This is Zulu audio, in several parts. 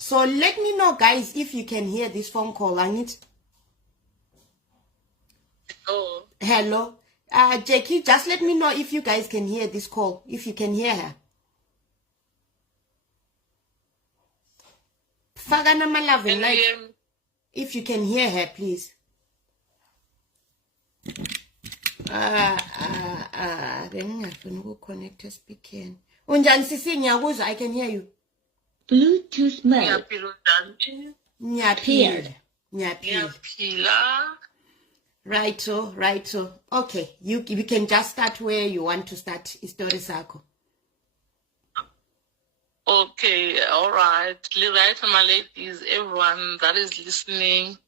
So let me know, guys, if you can hear this phone call. Oh, Hello. Jackie, just let me know if you guys can hear this call, if you can hear her. Fagana Malaven, can you like, hear me? if you can hear her, please. Bengingafuni ukuconnecta speaking. Unjani sisi ngiyakuzwa, I can hear you. Bluetooth mode Ngiyaphila unjani? Ngiyaphila. Ngiyaphila. Right. Okay, you can just start where you want to start. Story sakho. Okay, all right. Right, my ladies, everyone that is listening.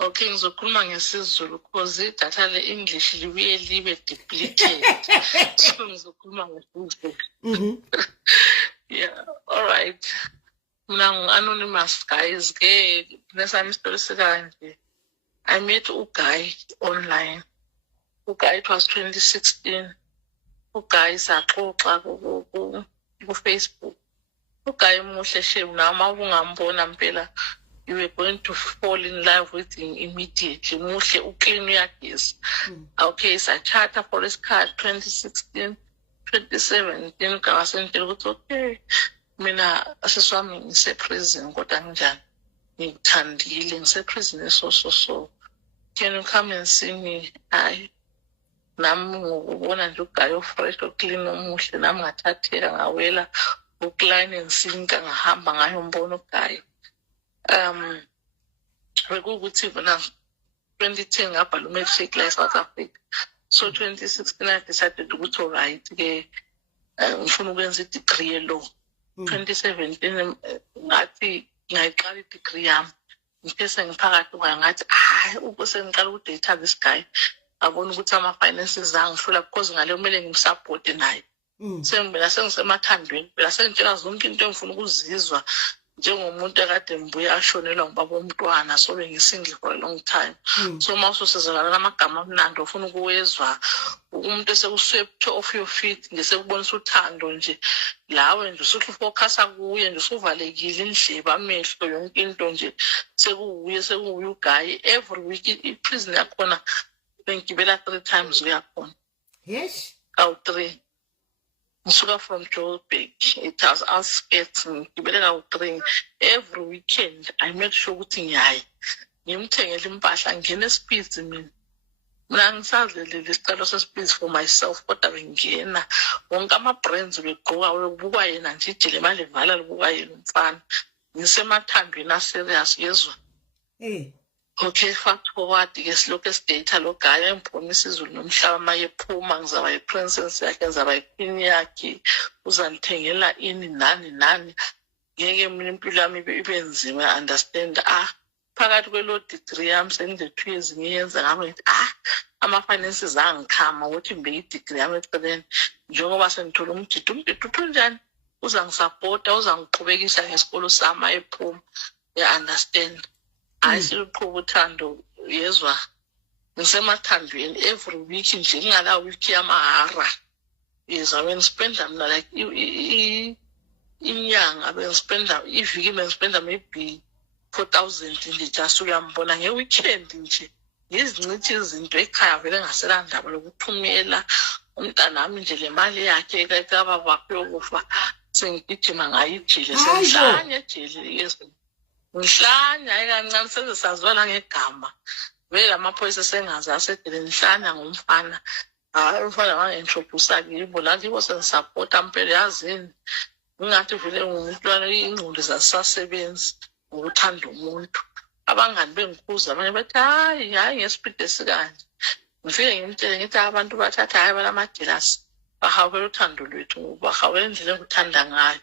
Okay, ngizokhuluma ngesiZulu because idatha le-English libuye libe depleted. So ngizokhuluma ngesiZulu. Yeah, all right. Mina ngu-anonymous, guys. Ke nesami isitori sikanje. I met uGuy online. uGuy, it was 2016. uGuy saxoxa ku-Facebook. uGuy muhle shem, nama ungambona mpela, you were going to fall in love with him immediately. Muhle uclean uyageza. Okay, sachatha for isikhathi 2016, 2017 ngawasentela ukuthi okay, mina aseswami ngise-prison kodwa kanjani ngikuthandile, ngise-prison so. Can you come and see me? Hayi, nami ngokubona nje uGuy ofresh oclean omuhle, nami ngathatheka ngawela ukline ngisinka ngahamba ngayombona uGuy. Bekuwukuthi bona 2010 ngabhala umatric la eSouth Africa. So 2016 I decided ukuthi alright ke ngifuna ukwenza i-degree ye-law. 2017 ngathi ngayiqala i-degree yami. Ngithe sengiphakathi kwayo ngathi hayi ukuse ngiqala ukudate this guy. Ngabona ukuthi ama-finances angihlula because ngale kumele ngimsupport naye. Sengibela sengisemathandweni, phela sengitshela zonke into engifuna ukuzizwa njengomuntu akade ngibuye ashonelwa ngubaba womntwana, so bengisingle for a long time. So mawususizakala namagama amnandi ofuna ukuwezwa, umuntu esekuswept off your feet ngesekubonisa uthando nje, lawe nje usufocus kuye nje, usuvalekile indlebe amehlo yonke into nje sekuwuye uGuy. Every week i-prison yakhona bengigibela 3 times kuyakhona. Yes. 3. Ngisuka from Joburg, it was outskirts, ngibelela u3 every weekend. I make sure ukuthi ngiyayi ngimthengele impahla, ngene Speeds mina ngisadlele isicelo sespeeds for myself, kodwa bengena wonke ama-brands begqoka ubukwa yena nje ijele manje vala libukwa yena umfana. Ngisemathandweni aserious yezwa. Okay, fast forward ke silokhu esidata lo Guy engiphomise izulu nomhlaba maye phuma ngizaba yi-princess yakhe, ngizaba yi-queen yakhe, uzangithengela ini nani. Ngeke mina impilo yami ibe nzima, understand. Phakathi kwelo degree yami sengide 2 years ngiyenza, ngabe ngithi ama-finances angikhama ukuthi ngibe i-degree yami eceleni, njengoba sengithola umjidi uthunjani uzangisapota, uzangiqhubekisa ngesikolo sami ayephuma. understand. Hayi siluqhuba uthando, yezwa ngisemathandweni every week nje, ngala week yamahara. Yezwa bengispenda mina like inyanga bengispenda, iviki bengispenda maybe 4,000 nje just uyambona nge-weekend nje. Ngizincithi izinto ekhaya vele ngaselandaba lokuthumela umntanami nje le mali yakhe kababa yokufa, sengigijima ngayo ijele, sengihlanya ejele yezwa. Ngihlanya kancane sezisazwela ngegama, vele amaphoyisa sengazi asedele ngihlanya ngomfana. Hayi umfana wangi-introduce kibo la kibo sengisapota mpela, yazini ngingathi vele ngumntwana ingqondo zazisasebenzi ngokuthanda umuntu. Abangani bengikhuza abanye bathi hayi ngesipidi esikanje. Ngifike ngimtshele ngithi abantu bathatha hayi balamajelasi bahawela uthando lwethu, bahawela indlela engikuthanda ngayo.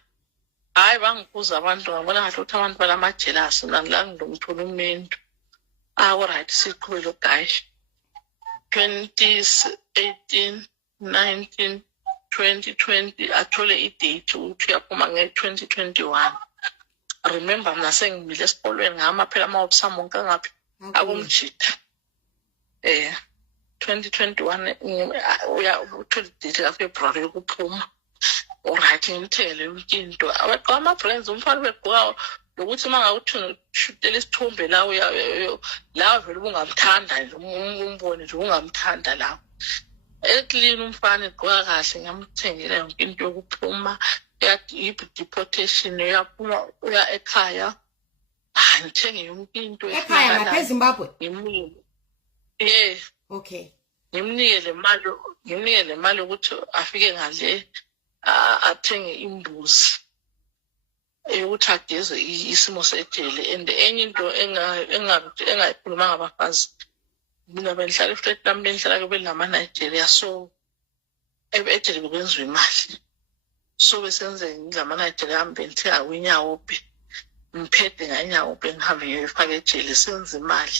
Hayi bangikhuza abantu, ngabona ngathi ukuthi abantu balamajelasi la ngilomthola umendu. Alright, siqhubele lo Guy. 2018, 19, 2020 athole i-date ukuthi uyaphuma nge-2021. Remember mina sengimile esikolweni ngama phela ama-opsam wonke ngaphi akumjida. 2021 uthole i-date kaFebruary yokuphuma. Alright, ngimthengele yonke into. Abagqoka ama-brands umfana begqoka lokuthi uma ngawuthi ngishutela isithombe lawo lawo vele ubungamthanda nje umbone nje ungamthanda lawo. Eklini umfana egqoka kahle ngamthengela yonke into yokuphuma deportation uyaphuma uya ekhaya. Ngithenge yonke into Ekhaya ngapha eZimbabwe. ngimnike. Yeah. Okay. Ngimnike le mali ukuthi afike ngale athenge imbuzi ukuthi ageze isimo sejele. And enye into engayikhuluma ngabafazi, mina bengihlala iflat lami bengihlala kube nama-Nigeria, so ejele bekwenziwa imali, so besenze ngilama-Nigeria ami bengithenga kwinyawophe, ngiphethe nganyawophe ngihambe ngiyifaka ejele senze imali.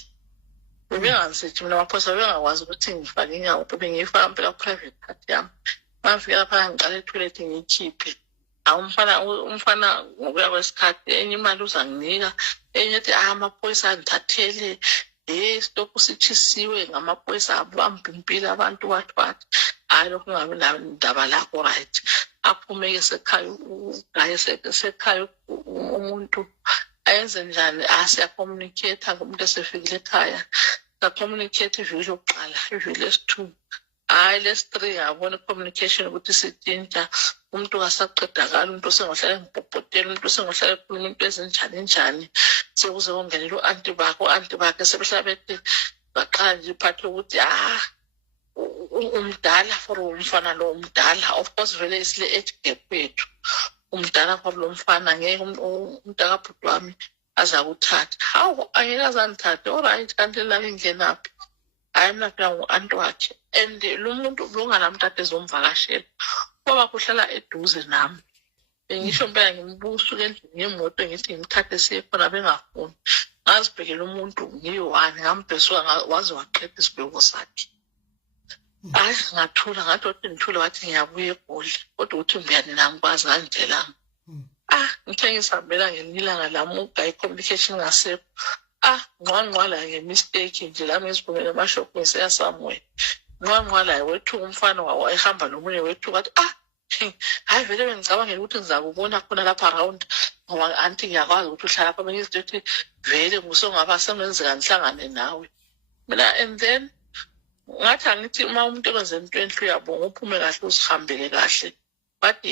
Bebengangisethi mina amaphoyisa bengakwazi ukuthi ngifake inyawophe, bengiyifaka mpela ku-private card yami. Mafika lapha ngiqala etoilet ngiyikhiphe. Umfana ngokuya kwesikhathi enye imali uzanginika, enye ethi amaphoyisa angithathele stop sitshisiwe ngamaphoyisa abamba impilo abantu bathi hayi lokhu kungabi ndaba lakho, right. Aphume-ke sekhaya ugaye sekhaya umuntu ayenze njani, siya-communicate ngomuntu esefikile ekhaya, sa-communicate iviki lokuqala, iviki lesi-2. Hayi lesi-3 ngabona i-communication ukuthi sitshintsha, umuntu kasaqedakala, umuntu sengohlala ngibhobhotela, umuntu sengohlala ekhuluma into ezinjani sekuze kongenela u-anti bakhe sebehlala bethi baqala nje iphathi lokuthi umdala for umfana lo umdala. Of course vele isile age gap wethu, umdala for lo mfana ngeke umntakabhuti wami aza kuthatha. Hawu angeke azangithathe, alright, kanti la ingenaphi? Hayi mina phela ngu-anti wakhe, and lo muntu longanamtata ezomvakashela ngoba kuhlala eduze nami. Bengisho mpela ngimbusuke endlini ngemoto ngithi ngimthathe siye khona bengafuni. Ngazibhekela umuntu ngiyi-1 ngambhesuka waze waqeda isibheko sakhe. Hayi ngathula ngathi othi ngithule wathi ngiyabuya eGoli, kodwa uthi ngiyani angikwazi kanjelanga. Ngithe ngisihambela ngelilanga lami ugayi communication ngasekho. Ngqwangqwala nge-mistake nje lami ngizibhumele amashophu ngiseya somewhere. Ngqwangqwala wethu umfana wawo ehamba nomunye wethu wathi hayi vele bengicabangela ukuthi ngizakubona khona lapha around ngoba anti ngiyakwazi ukuthi uhlala lapha, bengizithi vele ngusongaba sengenzeka ngihlangane nawe mina. And then ngathi angithi uma umuntu ekwenze into enhle uyabonga uphume kahle uzihambele kahle, but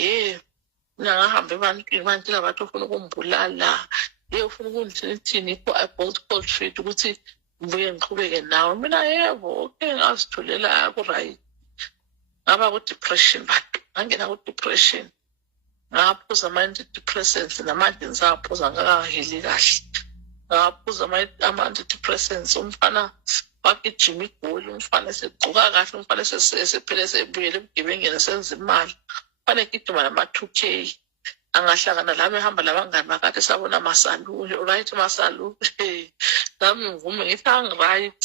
mina ngahamba ebantwini bantila bathi ufuna ukumbulala, ufuna ukundithini i-bolt cold treat ukuthi ngibuye ngiqhubeke nawe. Mina yebo, okay, ngazithulela ku-right. Ngaba ku-depression, bantu ngangena ku-depression, ngaphuza ama-antidepressants, namanje ngisaphuza ngakaheli kahle. Ngaphuza ama-antidepressants, umfana wagijima iGoli, umfana segqoka kahle, umfana sephele sebuyele ebugebengeni senza imali, umfana egijima nama-2K. Angahlangana lami ehamba labangani bakade sabona masaluni, right, masaluni. Nami ngivume ngithi angi-right.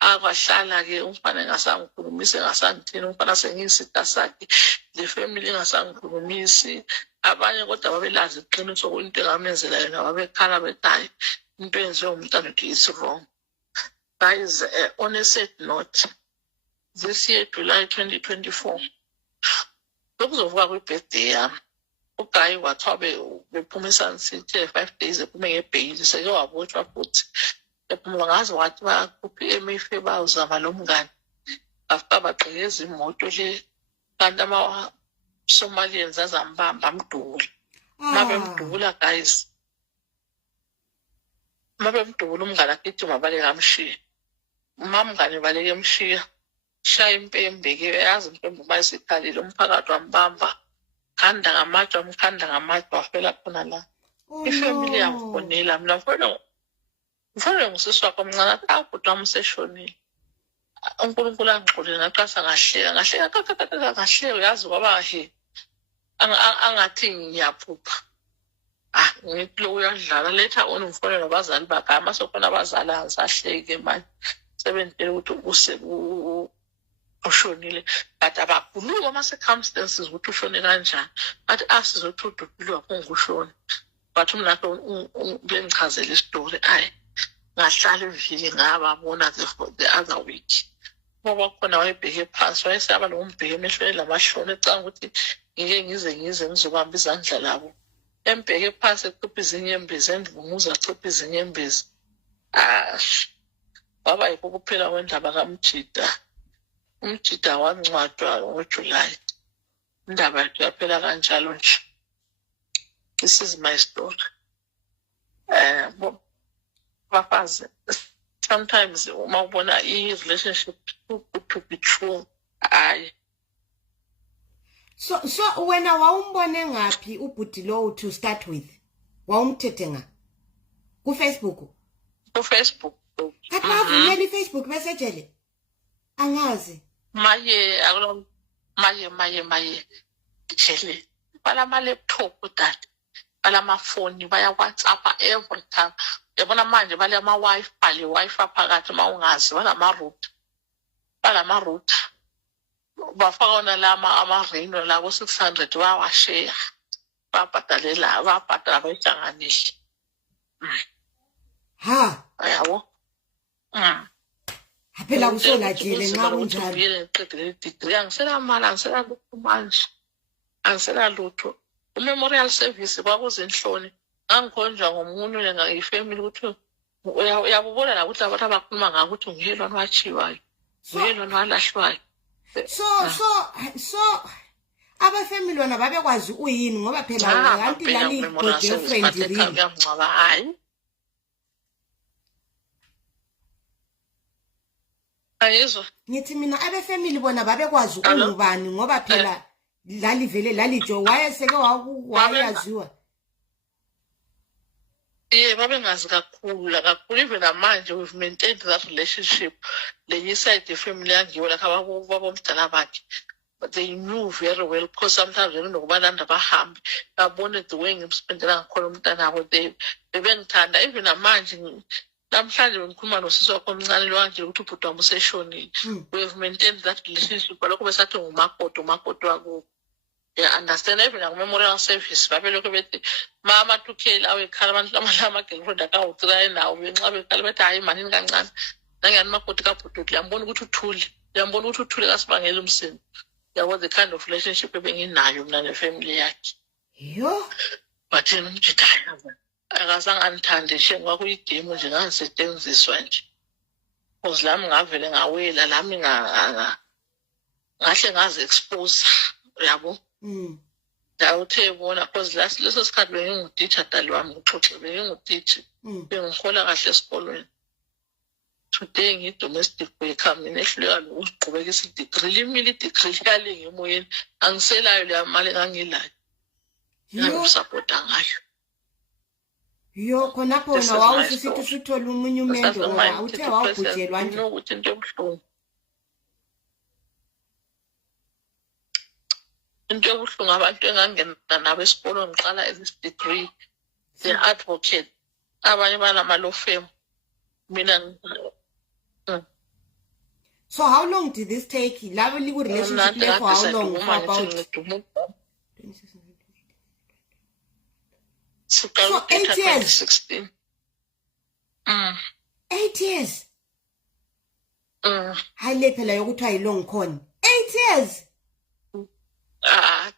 Akwahlala-ke umfana engasangikhulumisi, engasangithini, umfana sengiyisita sakhe, le family engasangikhulumisi. Abanye kodwa babelazi iqiniso into engamenzela yona, babekhala bethi hayi into enziwe umntana wethu is wrong. Guys, on a sad note, this year July 2024 bekuzovuka kwi-birthday yami. Ugayi wathiwa bephuma eSun City 5 days ephume ngebheyili, seke wabotshwa futhi ephuma ngaze wathi bakhuphi eMayfair bayozama lo mngani, afika bagqekeza imoto le, kanti ama-Somalians azambamba amdubula. Mabemdubula guys, mabemdubula umngane agijima baleka amshiya. Umamngane baleka emshiya, shaya impembe-ke, yazi impembe uma isikhalile umphakathi wambamba, khanda ngamatshe wafela khona la. Ifamily yangifonela mina, mfanele ngusisi wakho omncane athi bhuti wami useshonile. uNkulunkulu angixolele ngaqasa ngahleka kahle uyazi kwaba angathi ngiyaphupha. Ngithi lo uyadlala letha ngifone nabazali bakhe amasokhona abazali angisahleke manje sebentele ukuthi ushonile but abakhuluma ama circumstances ukuthi ushone kanjani bathi asizothi udubulwa kungushona but mina bengichazela istory ngahlala iviki ngababona the other week ngoba khona wayebheke phansi wayesaba lokumbheke emehlweni lamahloni ecanga ukuthi ngike ngize ngizobamba izandla labo embheke phansi ecipha izinyembezi endivunguza acipha izinyembezi waba yikho kuphela kwendaba kaMjida. UMjida wancwadwa ngoJulayi. Indaba yakhe yaphela kanjalo nje. This is my story. Bafazi, sometimes uma ubona i-relationship too good to be true, So wena wawumbone ngaphi ubhuti lowo to start with? Wawumthethe nga? Ku-Facebook? Facebook. Kanti bavumela i-Facebook besejele? Angazi. Maye jele balama-laptop dad balamafoni baya-WhatsApp every time. Yabona manje balama-Wi-Fi phakathi uma ungazi balama-router bafaka wona lama amareno labo 600 bawasheya babhadala bayihlanganise. Ha Yabo. Phela kusolajile nxa kunjalo. Ngiqedile degree angisela mali angisela lutho manje. Angisela lutho. Memorial service kwakuzinhloni angikhonjwa ngomunye ngayifamily ukuthi uyabubona la ukuthi abantu abakhuluma ngakho ukuthi ngiyelwana wachiwayo. Ngiyelwana walahlwayo. So abafamily wona babekwazi uyini ngoba phela anti lali girlfriend really. Ngiyangcaba hayi. Ayizwa. Ngithi mina abafamily bona babekwazi ungubani ngoba phela lali vele lalijo wayeseke wayaziwa. Babengazi kakhulu even manje we've maintained that relationship. Le side the family yangiyo la babomdala bakhe. But they knew very well because sometimes nokubalanda bahambe babone the way ngimspendela ngakhona umntana wabo bebengithanda even manje namhlanje bengikhuluma nosisi wakho omncane lwanje ukuthi ubhuti wami useshonile. We've maintained that relationship lokho besathi umakoto wako. Yeah, understand even memorial service babelokho bethi mama 2K lawe ekhala abantu lama girlfriend akawutsira nawo benxa bekhala bethi hayi manini kancane nangani makoti kabhuti yambona ukuthi uthule kasibangela umsini. Yabo the kind of relationship ebenginayo mina nefamily yakhe. Yo But yena umjidaya akazange anithande nje kwakuyigame nje ngangisetshenziswa nje. Because lami ngavele ngawela lami ngahle ngazi expose yabo. Uthe bona because leso sikhathi bengingutitsha dali wami uxoxe bengingutitsha bengihola kahle esikolweni. Today ngi-domestic worker mina ehluleka nokuqhubekisa i-degree limile i-degree yale ngemoyeni angiselayo leya mali engangilayo ngiyosapota ngayo. Yo khonapho wena wawusithi usuthola umunye umendo ngoba uthe wawubhujelwa nje. Ukuthi into ebuhlungu abantu engangena nabo esikolweni ngiqala this degree the advocate abanye banama-law firm mina. So how long did this take? Lovely good relationship play for how long? For about 8 years. 16. 8 years. Hayi le phela yokuthi ayilong khona. 8 years.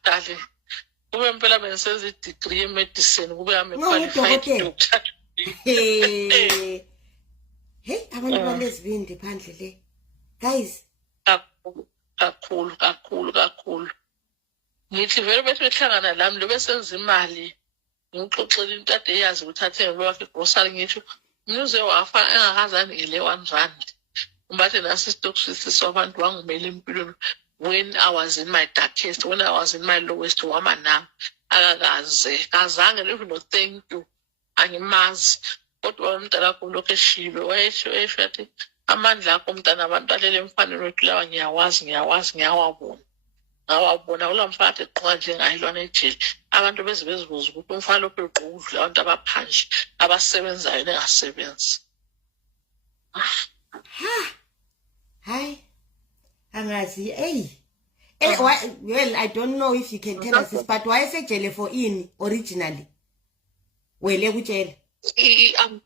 Darling. Kube impela bengisenza i-degree emedicine kube ami qualified doctor. Hey, abantu balezibindi phandle le. Guys, kakhulu. Ngithi vele bethi behlangana lami lo besenza imali. Ngixoxela into ade eyazi ukuthi athenge wakhe grocery ngisho umuze wafa engakazani ngile 1 rand. Umbathe nasi stock sisiso abantu wangumela empilweni when I was in my darkest, when I was in my lowest wama nami kazange even no thank you angimazi. Kodwa umntana wakho lokho eshilo wayesho athi amandla akho umntana abantu alele emfaneni wethu lawa ngiyawabona. Ngawabona ulamfana eqhwa njengayilwana ejele abantu bezibuza ukuthi umfana lokho eqhudla abantu abaphansi abasebenzayo nengasebenzi. Hi. Angazi, well, I don't know if you can tell us this, but why is it jail for in originally? Wele kutshela. I'm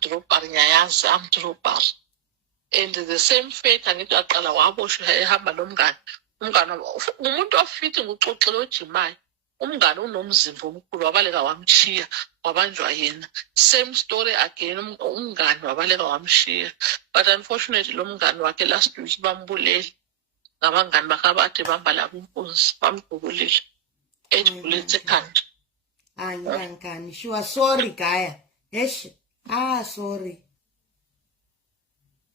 dropper ngiyayazi I'm dropper. and the same fate angithi aqala waboshwa ehamba nomngane umngane umuntu ofiti nguxoxela ojimayo umngane unomzimba omkhulu wabaleka wamshiya wabanjwa yena same story again umngane wabaleka wamshiya but unfortunately lo mngane wakhe last week bambulele ngabangani bakabade bambala inkunzi bamdubulile ejibuletse ekhanda Angani, she was sorry, Gaya. Yes. Sorry.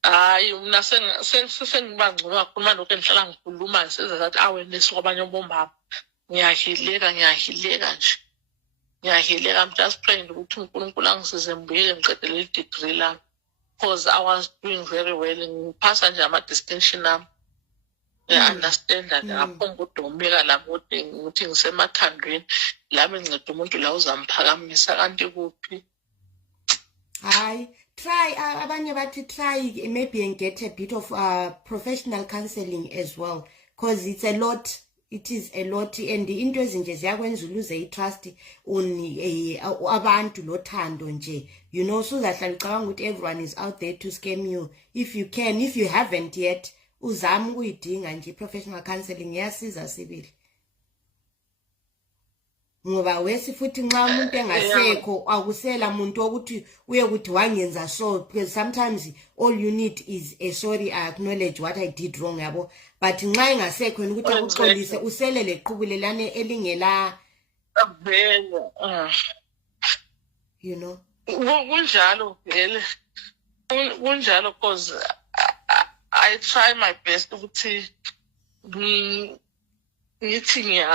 hayi mina sengibangcono kakhulu manje engihlala ngikhuluma ngisenza that awareness kwabanye bomama ngiyahileka nje ngiyahileka. I'm just praying ukuthi uNkulunkulu angisize ngibuyele ngiqede le degree lami because I was doing very well ngiphasa nje ama-distinction ami. Understand that ngaphomba udomeka lami ukuthi ngisemathandweni lami nginceda umuntu la uzamphakamisa kanti kuphi. Hayi, try abanye bathi try maybe and get a bit of professional counseling as well because it's a lot. It is a lot and into ezinje ziyakwenza uluze itrust abantu lothando nje, you know, so that ucabanga ukuthi everyone is out there to scam you. If you haven't yet, uzama ukuyidinga nje professional counseling iyasiza sibili. Ngoba wesi futhi nxa umuntu engasekho akusela umuntu ukuthi uye ukuthi wangenza so, because sometimes all you need is a sorry, I acknowledge what I did wrong yabo, but nxa engasekho ukuthi akuxolise usele leqhubulelane elingela you know. Kunjalo vele kunjalo because I try my best ukuthi ngithi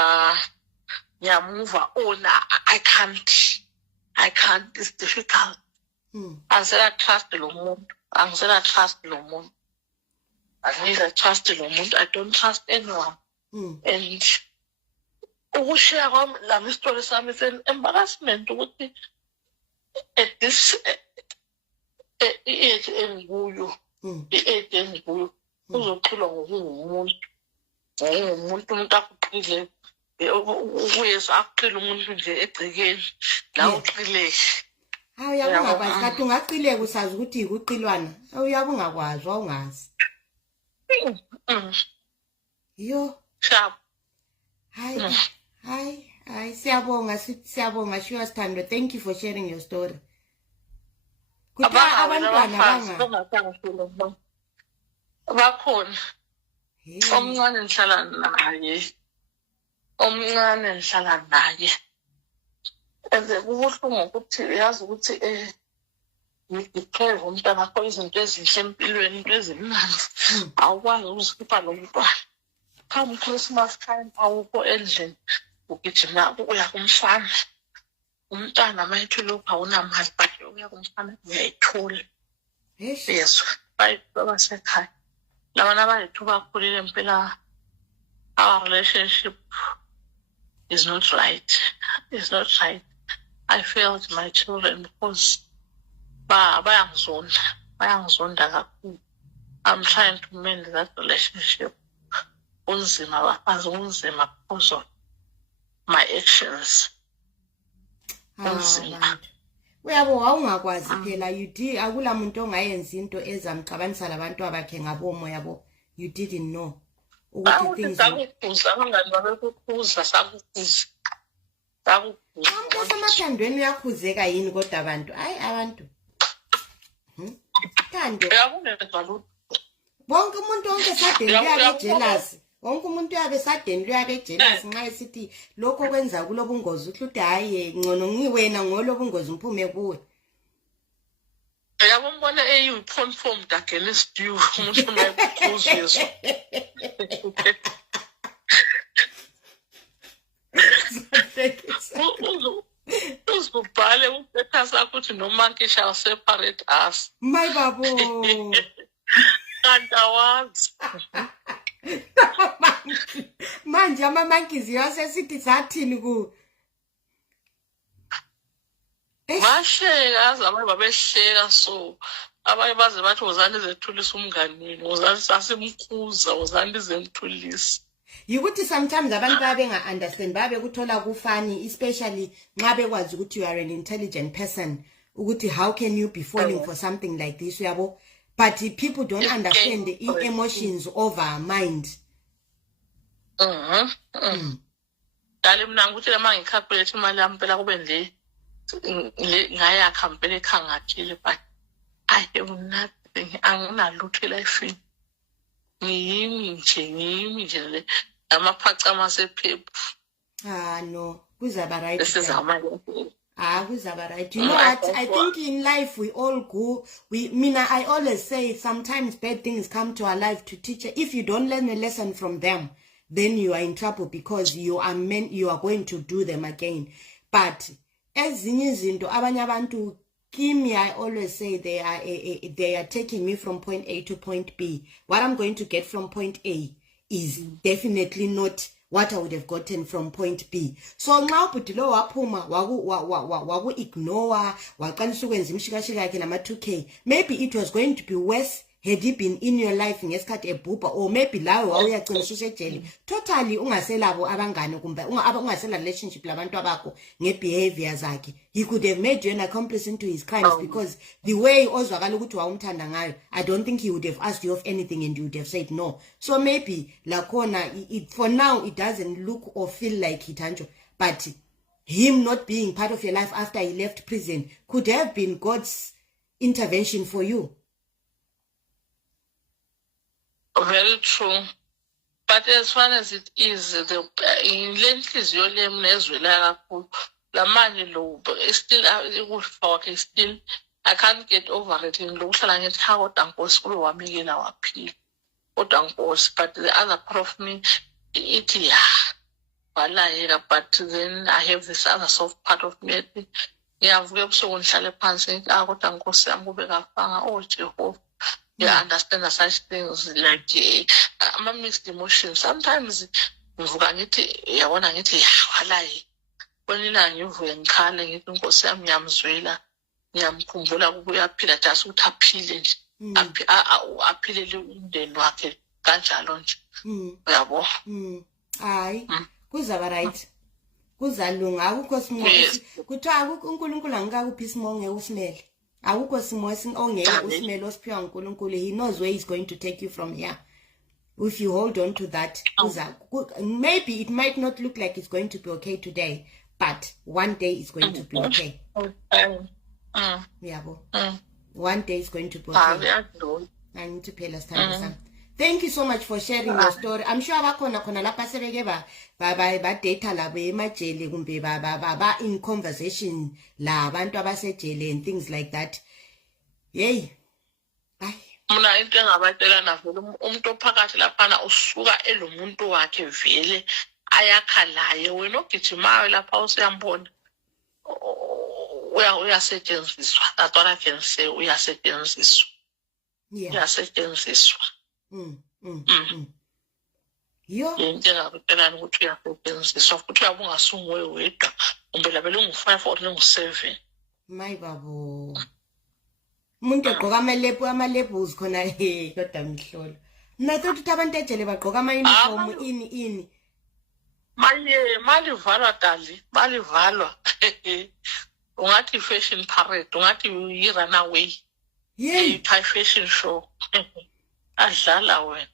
move on. I can't, it's difficult. Angisela trust lo muntu. I neither trust lo muntu. I don't trust anyone. And ukushare kwami lami story sami is an embarrassment ukuthi at this age engikuyo uzoqhulwa ngokungumuntu umuntu akuqile uyeza aqhile umuntu nje egcekeni la uqhileke. Hayi uyabungakwazi kathi ungaqileka usazi ukuthi ikuqilwana. Uyabungakwazi wawungazi. Yo. Sharp. Hi. Siyabonga Sure Sithando. Thank you for sharing your story. Abantwana bakhona. Omncane ngihlala naye. Enze kubuhlungu ukuthi uyazi ukuthi ngideprave umntwana akho izinto ezinhle empilweni into ezimnandi awukwazi ukuzikhipha lo mntwana. Come Christmas time awukho endlini ugijima uya kumfana umntwana mayethu lokho awunamali but uya kumfana uyayithola. Yes babasekhaya labana abayithu bakhulile impela. Our relationship is not right. It's not right. I failed my children because bayangizonda kakhulu. I'm trying to mend that relationship. Unzima because of my actions. Unzima. Uyabo awungakwazi phela akula muntu ongayenza into ezamxabanisa labantu abakhe ngabomo yabo. You didn't know. Amathandweni uyakhuzeka yini kodwa abantu? Hayi abantu. Thando. Bonke umuntu onke sadeni uyabe jealous. Wonke umuntu uyabe sadeni uyabe jealous nxa esithi lokho kwenza kulobungozi ukuthi hayi ngcono ngiwena ngolobungozi mphume kuwe. Yabona transformed against you umuntu mayekuzwe. Uzubhale uphetha sakho ukuthi no monkey shall separate us. My babo. Kantawazi. Manje ama-monkeys yasesithi sathini ku? Bahleka azabanye babehleka so abanye baze bathi wozani zethulisa umngani wini wozani sasimkhuza wozani zemthulisa. Yikuthi sometimes abantu babenga understand babe kuthola kufani especially nxa bekwazi ukuthi you are an intelligent person ukuthi how can you be falling for something like this uyabo, but people don't understand the emotions over our mind. Dali mina ukuthi lama ngicalculate imali yami phela kube le ngayakha mpela ekhangathile, but I have nothing. Anginalutho elifini. Ngiyimi nje le amaphaca amasephephu. No, kuzaba right. This is how kuzaba right. You know what? I think in life we all go. I always say sometimes bad things come to our life to teach. If you don't learn a lesson from them, then you are in trouble because you are going to do them again. But ezinye izinto abanye abantu kimi, I always say they are taking me from point A to point B. What I'm going to get from point A is definitely not what I would have gotten from point B. So nxa ubhudilo waphuma waku ignore waqalisa ukwenza imshikashika yakhe nama 2K, maybe it was going to be worse had he been in your life ngesikhathi ebhubha, or maybe lawe wawuyagcina usejele totally ungaselabo abangane kumbe ungasela relationship labantu abakho ngebehavior zakhe. He could have made you an accomplice into his crimes because the way ozwakala ukuthi wawumthanda ngayo, I don't think he would have asked you of anything and you would have said no. So maybe lakhona for now it doesn't look or feel like Hitancho, but him not being part of your life after he left prison could have been God's intervention for you. Very true. But as far as it is, the inhliziyo lemi nezwela kakhulu lamanje lo still still I can't get over it. Ngilokuhlala ngithi ha kodwa Nkosi kube wamikela waphila kodwa Nkosi, but the other part of me ithi walayeka, but then I have this other soft part of me ethi ngiyavuka ebusuku ngihlale phansi ngithi kodwa Nkosi yami kube kafanga Jehova. You understand such things like mixed emotions. Sometimes ngivuka ngithi yabona ngithi walayi bonina ngivuke ngikhala ngithi Nkosi yami ngiyamzwela ngiyamkhumbula ukuthi uyaphila just ukuthi aphile nje aphilele umndeni wakhe kanjalo nje uyabo. Hayi kuzaba right, kuzalunga. Akukho simo kuthiwa akukho uNkulunkulu angikakuphi isimo ongeke usimele. Awukho simo ongeke usimele osiphiwa uNkulunkulu. He knows where he's going to take you from here. If you hold on to that, maybe it might not look like it's going to be okay today, but one day it's going to be okay. One day it's going to be okay. I need to pay last time. Thank you so much for sharing your story. I'm sure abakhona khona lapha sebeke ba data labo emajele kumbe ba in conversation la abantu abasejele and things like that. Yey. Mina into engabatshela navele umuntu ophakathi laphana usuka elomuntu wakhe vele ayakhalaye, wena ogijimayo lapha usiyambona uyasetshenziswa. That's what I can say, uyasetshenziswa. Uyasetshenziswa. Yo njengakutelana ukuthi uyasetshenziswa futhi uyabungasunguwe wedwa kumbe labele ungu5 or ungu7. My babo umuntu egqoka ama-labels khona kodwa mhlolo. Mina thought ukuthi abantu ejele bagqoka ama-uniform ini malivalwa dali, malivalwa ungathi fashion parade, ungathi yi-runaway fashion show adlala wena.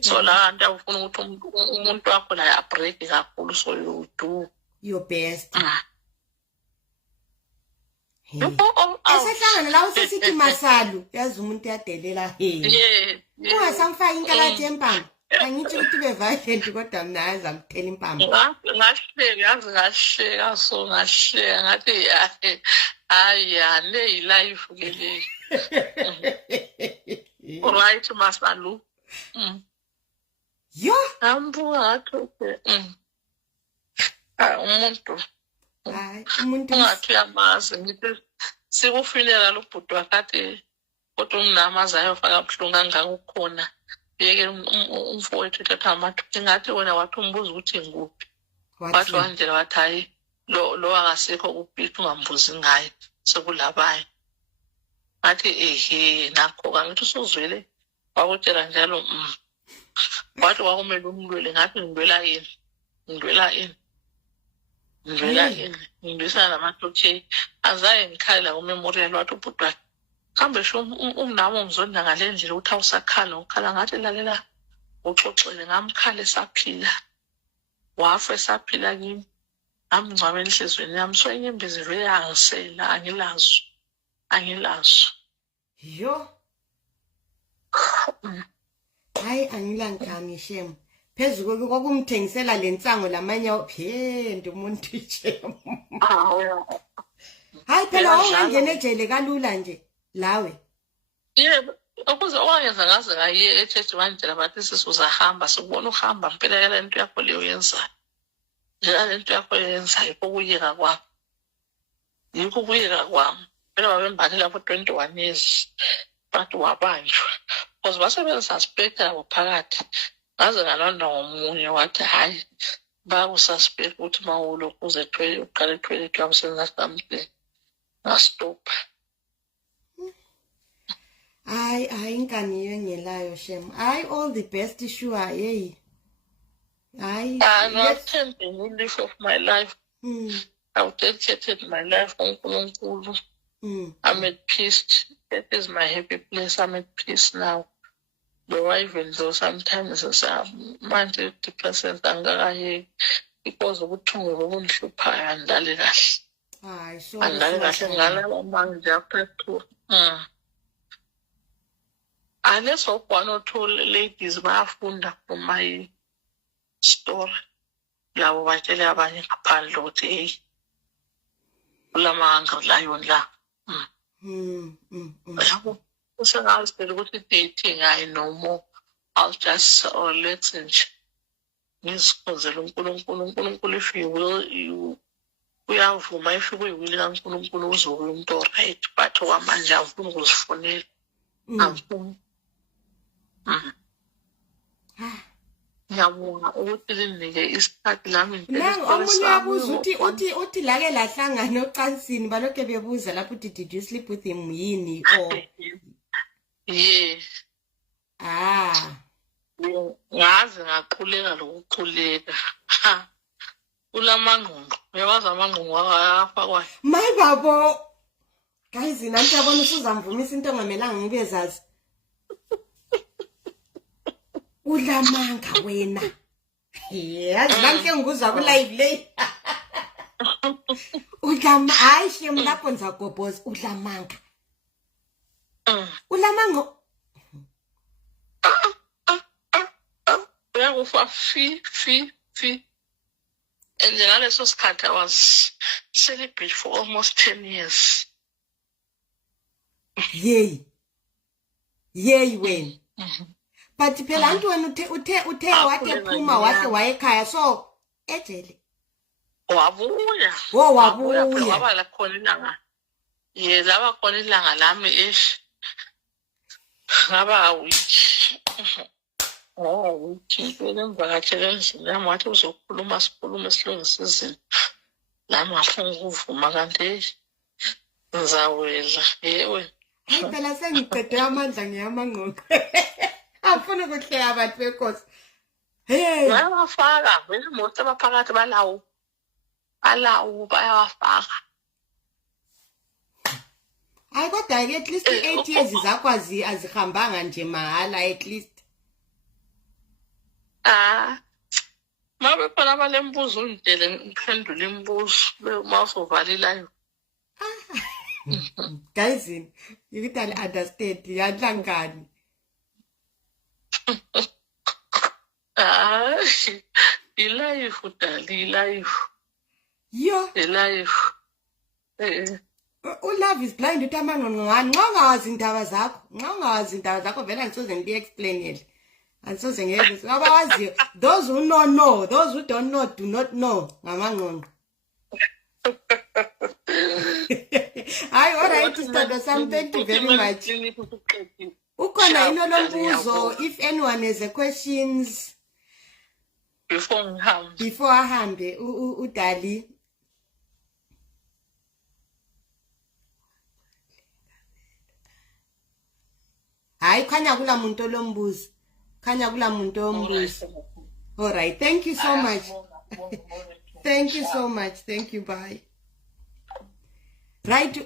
So la nto ufuna ukuthi umuntu wakho la abreak kakhulu, so you do your best. Esehlangana la usisithi masalu yazi umuntu yadelela ungasamfaka inkalathi yempama. Angithi ukuthi ube violent kodwa mina yazi amthela impama. Ngahleka so ngahleka ngathi aya le life ke le. Alright masalu. Yo ambuka ke umuntu ungathi uyamazi ngithi sikufinela lo bhuti wakade kodwa umnamazi ayofaka buhlungu kangaka ukhona yeke umfowethu ethatha amathuba ngathi wena wathi umbuza ukuthi nguphi wathi wandlela wathi hayi lo akasekho kuphi ungambuzi ngaye sekulabaye ngathi nakho kangithi usuzwele wakutshela njalo wathi wakumele umlwele ngathi ngilwela yini ngilwisa nama-2K azaye ngikhala ku-memorial wathi ubhuti wakhe kambe sho umnamo ngizonda ngale ndlela ukuthi awusakhala ukhala ngathi lalela uxoxele ngamkhala esaphila wafa esaphila kimi amngcwabe enhlizweni yami so inyembezi vele yangisela angilazo yo hayi angilangami shem phezulu kokumthengisela lensango lamanye phende umuntu shem hayi phela ungangena ejele kalula nje lawe yebo ukuze owayenza ngaze ngaye echechi wandlela bathi sizahamba sikubona uhamba impela lento yakho leyo yenzayo njalo lento yakho yenzayo ukuyeka kwami yikho ukuyeka kwami phela babembathi lapho 21 years bathi wabanjwa because basebenzisa suspect labo phakathi ngaze ngalanda ngomunye wathi hayi bakususpect ukuthi mawulo kuze thwele uqale thwele kwakusenza something ngastop hayi ingane yengelayo shem hayi all the best sure hey hayi I'm not tempting the leaf of my life. I've dedicated my life on Nkulunkulu. I'm at peace. That is my happy place. I'm at peace now. Though even though sometimes I'm 90% angakaye because of ubuthongo bobunhluphayo andale kahle. Hayi so Andale kahle ngalaba manje after 2. Unless one or two ladies bayafunda from my story. Labo batshele abanye ngaphandle ukuthi hey ulamanga layo la. Usengazibhela ukuthi dating I no more. I'll just let's nje. Ngizikhonzela uNkulunkulu if you will uyavuma if kuyiwili kaNkulunkulu uzobe umuntu right but kwamanje awufuni ukuzifonela. Awufuni. Ngiyabonga ukuthi linike isikhathi lami omunye yabuza uthi lake lahlangana ocansini balokho bebuza lapho uthi did you sleep with him yini or yeah ngaze ngaqhuleka lokuqhuleka ulamangqonqo uyawazi amangqonqo ayafa kwaye my babo guys nanti yabona usuzamvumisa into ongamelanga ngibe zazi ulamanga wena yazi nanke ngikuzwa ku live le hayi shem lapho nizagobhoza ulamanga ulamanga uyakufa fi and ngaleso sikhathi I was celibate for almost 10 years yey wena but phela antu wena uthe wate phuma wase wayekhaya so ejele wabuya waba la khona ilanga laba khona ilanga lami ngaba wiki ngivakatshele endlini yami wathi uzokhuluma sikhulume silungise izinto lami ngafuna ukuvuma kanti ngizawela yewe phela sengiqede amandla ngiyamangqoqo afuna ukuhleka abantu bekosi hey bayawafaka vele imoto abaphakathi balawo bayawafaka hayi kodwa ke at least 8 years zakho azihambanga nje mahala at least mabe khona abalembuzo undele ngiphendula imibuzo mawusovalelayo guys you can understand yanhlangani ilife udali ilife yo ilife love is blind uthi amangqonqo ngani nxa ungawazi indaba zakho vele angisoze ngiyi-explainele angisoze ngeke ngoba waziyo those who know those who don't know do not know ngamangqonqo hayi alright sister Sam, thank you very much ukhona ino lombuzo if anyone has a questions before ahambe udali hayi khanya kula muntu olombuzo all right thank you so much thank you so much thank you bye right